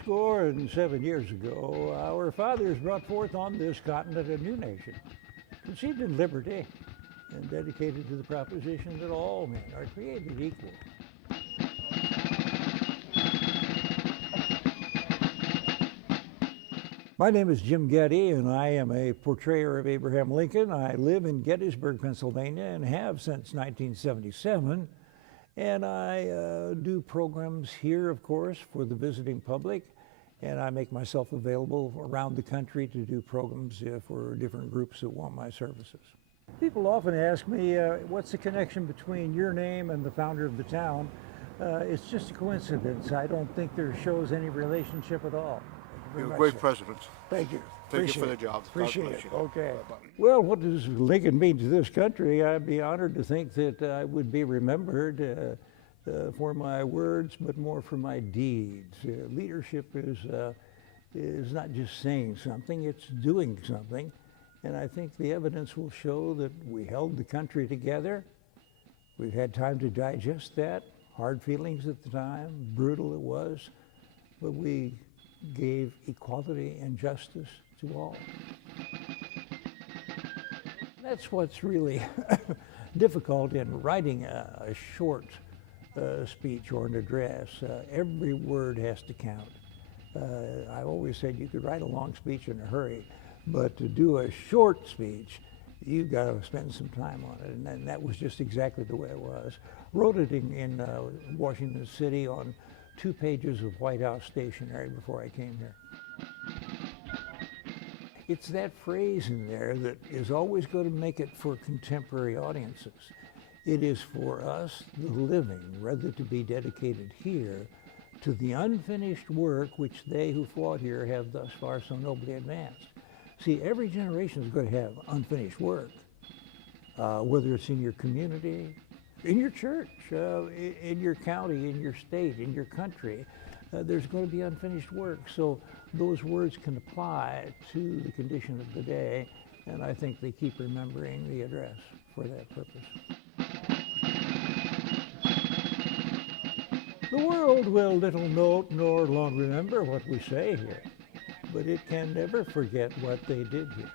407 years ago, our fathers brought forth on this continent a new nation, conceived in liberty and dedicated to the proposition that all men are created equal. My name is Jim Getty, and I am a portrayer of Abraham Lincoln. I live in Gettysburg, Pennsylvania, and have since 1977. And I do programs here, of course, for the visiting public, and I make myself available around the country to do programs for different groups that want my services. People often ask me, what's the connection between your name and the founder of the town? It's just a coincidence. I don't think there shows any relationship at all. You're a great president. Thank you. Thank you for the job. Appreciate it. You. Okay. Bye-bye. Well, what does Lincoln mean to this country? I'd be honored to think that I would be remembered for my words, but more for my deeds. Leadership is not just saying something, it's doing something. And I think the evidence will show that we held the country together. We've had time to digest that. Hard feelings at the time, brutal it was, but we gave equality and justice to all. That's what's really difficult in writing a short speech or an address. Every word has to count. I always said you could write a long speech in a hurry, but to do a short speech, you've got to spend some time on it, and that was just exactly the way it was. Wrote it in Washington City on 2 pages of White House stationery before I came here. It's that phrase in there that is always going to make it for contemporary audiences. It is for us, the living, rather to be dedicated here to the unfinished work which they who fought here have thus far so nobly advanced. See, every generation is going to have unfinished work, whether it's in your community, in your church, in your county, in your state, in your country. There's going to be unfinished work. So those words can apply to the condition of the day, and I think they keep remembering the address for that purpose. The world will little note nor long remember what we say here, but it can never forget what they did here.